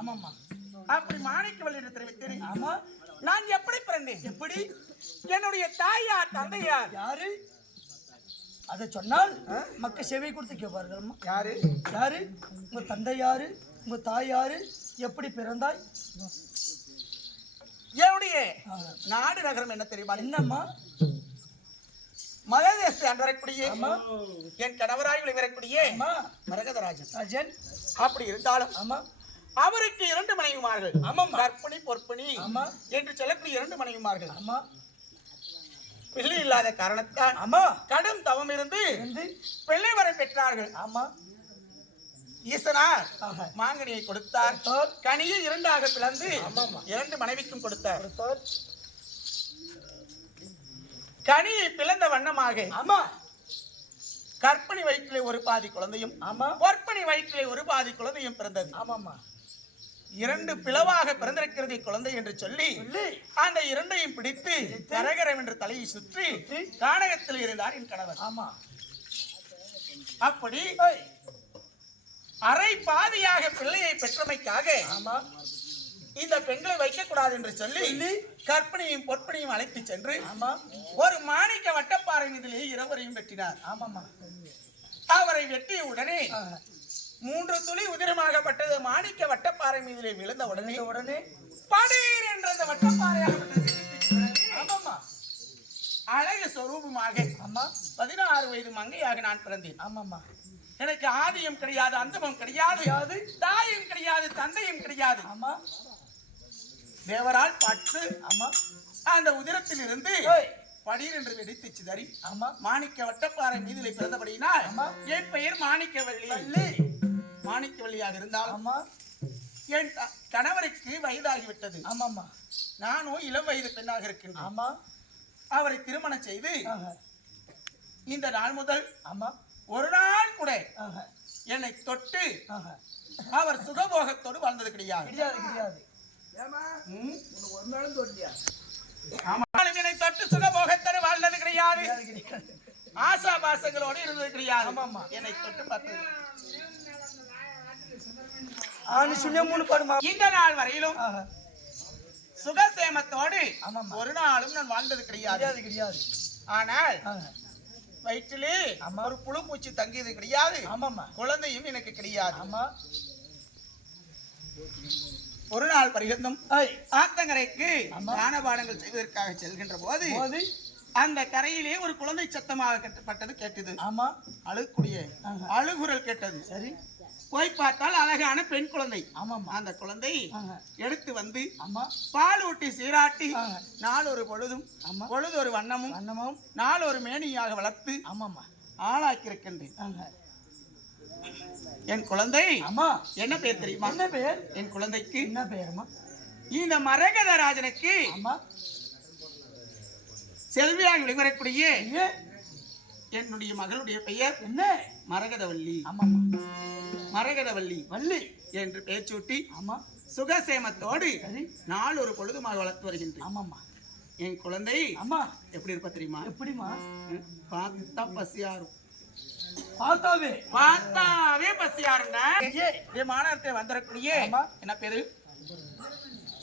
ஆமாம்மா. அப்படி மாணிக்கவல்லி என்று தெரிவித்தேன். ஆமா. நான் எப்படி பிறந்தேன்? எப்படி? என்னுடைய தாயார் தந்தையார் யாரு? அதை சொன்னால் மக்கள் செவி கொடுத்து கேட்பார்கள். யாரு? யாரு? உங்க தந்தை யாரு? உங்க தாய் யாரு? எப்படி பிறந்தாய்? என்னுடைய நாடு நகரம் என்ன தெரியுமா? என்னம்மா? மகதேசத்தை அன்றக்கூடிய ஆமா. என் கணவராய் விளைவரக்கூடிய ஆமா. மரகதராஜன். ராஜன். அப்படி இருந்தாலும் ஆமா. அவருக்கு 2 மனைவிமார்கள். ஆமாம். கற்பணி பொற்பணி ஆமா. என்று சொல்லக்கூடிய 2 மனைவிமார்கள். ஆமா. பிள்ளை இல்லாத காரணத்தால் ஆமா. கடும் தவம் இருந்து பிள்ளை வரை பெற்றார்கள். ஆமா. ஈசனார் மாங்கனியை கொடுத்தார். கனியை 2ஆக பிளந்து 2 மனைவிக்கும் கொடுத்தார். கனியை பிளந்த வண்ணமாக ஆமா. கற்பனை வயிற்றிலே ஒரு பாதி குழந்தையும் பொற்பனை வயிற்றிலே ஒரு பாதி குழந்தையும் பிறந்தது. ஆமாமா. 2 பிளவாக பிறந்திருக்கிறது குழந்தை என்று சொல்லி அந்த 2ஐயும் பிடித்து கரகரம் என்று தலையை சுற்றி கானகத்தில் இருந்தார் என் கணவர். ஆமா. அப்படி அரை பாதியாக பிள்ளையை பெற்றமைக்காக இந்த பெண்களை வைக்க கூடாது என்று சொல்லி கற்பனையும் பொற்பனையும் அழைத்து சென்று ஒரு மாணிக்க வட்டப்பாறை மீதிலே 2வரையும் வெட்டினார். ஆமாமா. அவரை வெட்டிய உடனே 3 துளி உதிரமாகப்பட்டது மாணிக்க வட்டப்பாறை மீதிலே விழுந்த உடனே படீர் என்ற அந்த வட்டப்பாறையாக அழகு சொரூபமாக 16 வயது மங்கையாக நான் பிறந்தேன். ஆமாமா. எனக்கு ஆதியும் கிடையாது, அந்தமும் கிடையாது, தாயும் கிடையாது, தந்தையும் கிடையாது. ஆமா. தேவரால் பட்டு அந்த உதிரத்தில் இருந்து படீர் என்று வெடித்து சிதறி மாணிக்க வட்டப்பாறை மீதிலே பிறந்தபடியினால் என் பெயர் மாணிக்கவல்லி. மாணிக்கவல்லியாக இருந்தாலும் என் கணவருக்கு வயதாகிவிட்டது. ஆமாமா. நானும் இளம் வயது பெண்ணாக இருக்கின்றேன். அவரை திருமணம் செய்து இந்த நாள் முதல் ஒரு நாள் கூட என்னை தொட்டு அவர் சுகபோகத்தோடு வாழ்ந்தது கிடையாது. என்னை தொட்டு சுகபோகத்தோடு வாழ்ந்தது கிடையாது. ஆசா பாசங்களோடு இருந்தது கிடையாது. என்னை தொட்டு பார்த்தது இந்த நாள் வரையிலும் சுகசேமத்தோடு ஒரு நாளும் நான் வாழ்ந்தது கிடையாது. ஆனால் வயிற்றிலே ஒரு புழு பூச்சி தங்கியது கிடையாது. குழந்தையும் எனக்கு கிடையாது. ஒரு நாள் பரிகந்தம் ஆத்தங்கரைக்கு தானபாடங்கள் செய்வதற்காக செல்கின்ற போது அந்த கரையிலே ஒரு குழந்தை சத்தமாக கட்டப்பட்டது கேட்டது. அழுகக்கூடிய அழுகுரல் கேட்டது. சரி, போய் பார்த்தால் அழகான பெண் குழந்தை. அந்த குழந்தை எடுத்து வந்து பால் ஊட்டி சீராட்டி நாளொரு பொழுதும் பொழுது ஒரு வண்ணமும் நாளொரு மேனியாக வளர்த்து ஆளாக்கி இருக்கின்றேன். என் குழந்தை என்ன பேர் தெரியுமா? என்ன பேர் என் குழந்தைக்கு? என்ன பேருமா? இந்த மரகதராஜனுக்கு செல்வியாக விளைவரக்கூடிய என்னுடைய மகளுடைய பெயர் என்ன? மரகதவல்லி. மரகதவல்லி வள்ளி என்று பெயர் சூட்டி சுகசேமத்தோடு நாள் ஒரு பொழுதுமாக வளர்த்து வருகின்றேன். என் குழந்தை எப்படி இருப்ப தெரியுமா? எப்படிமா? பார்த்தா பசியாரும். பார்த்தாவே பசியாருங்க. மாநகரத்தை வந்திருக்கூடிய என்ன பேரு?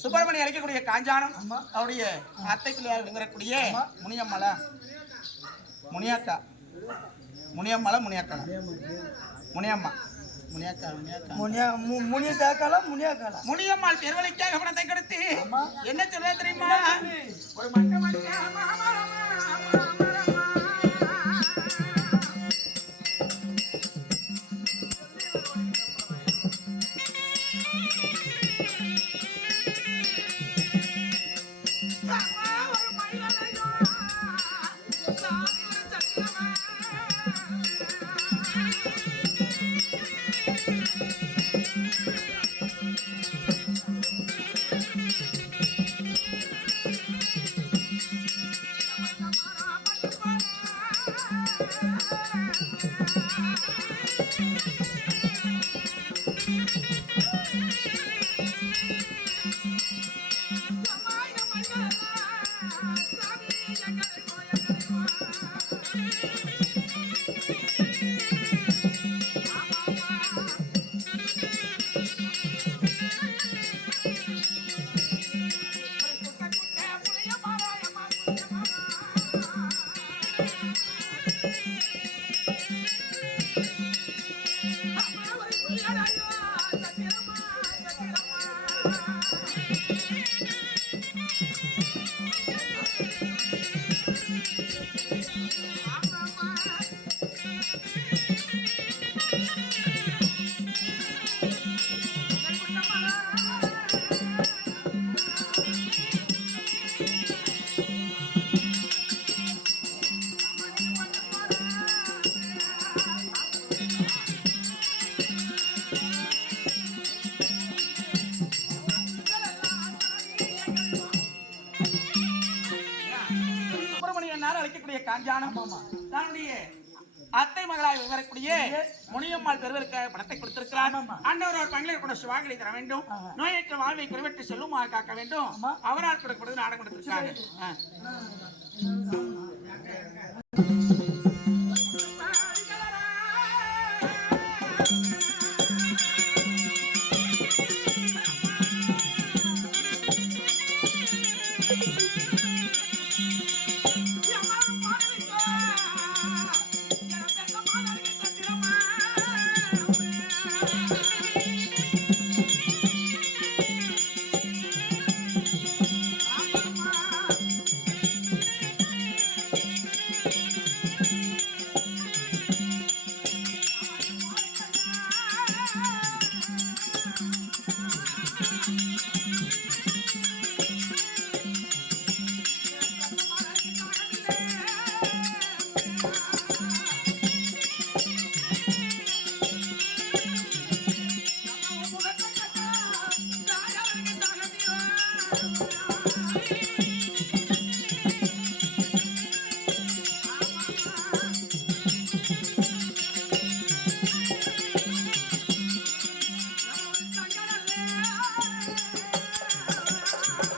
சுப்பிரமணியம் அழைக்கக்கூடிய காஞ்சானம் அவருடைய அத்தை பிள்ளையாக விளங்கக்கூடிய முனியம்மலை முனியாக்கா முனியம்மலை முனியாக்கா முனியம்மா முனியாக்கா முனியம்மாள் பெருவழிக்காக பணத்தை கொடுத்து என்ன சொல்ல தெரியுமா? ஒரு இருக்கக்கூடிய காஞ்சானம் தன்னுடைய அத்தை மகளாய் விவரக்கூடிய முனியம்மாள் பெறுவதற்காக பணத்தை கொடுத்திருக்கிறார். ஆண்டவர் ஒரு பங்கிலே கூட சிவாக்களை தர வேண்டும், நோயற்ற வாழ்வை குறைவற்று செல்லுமாறு காக்க வேண்டும். அவரால் கொடுக்கப்படுவது நாடகம் கொடுத்திருக்காங்க.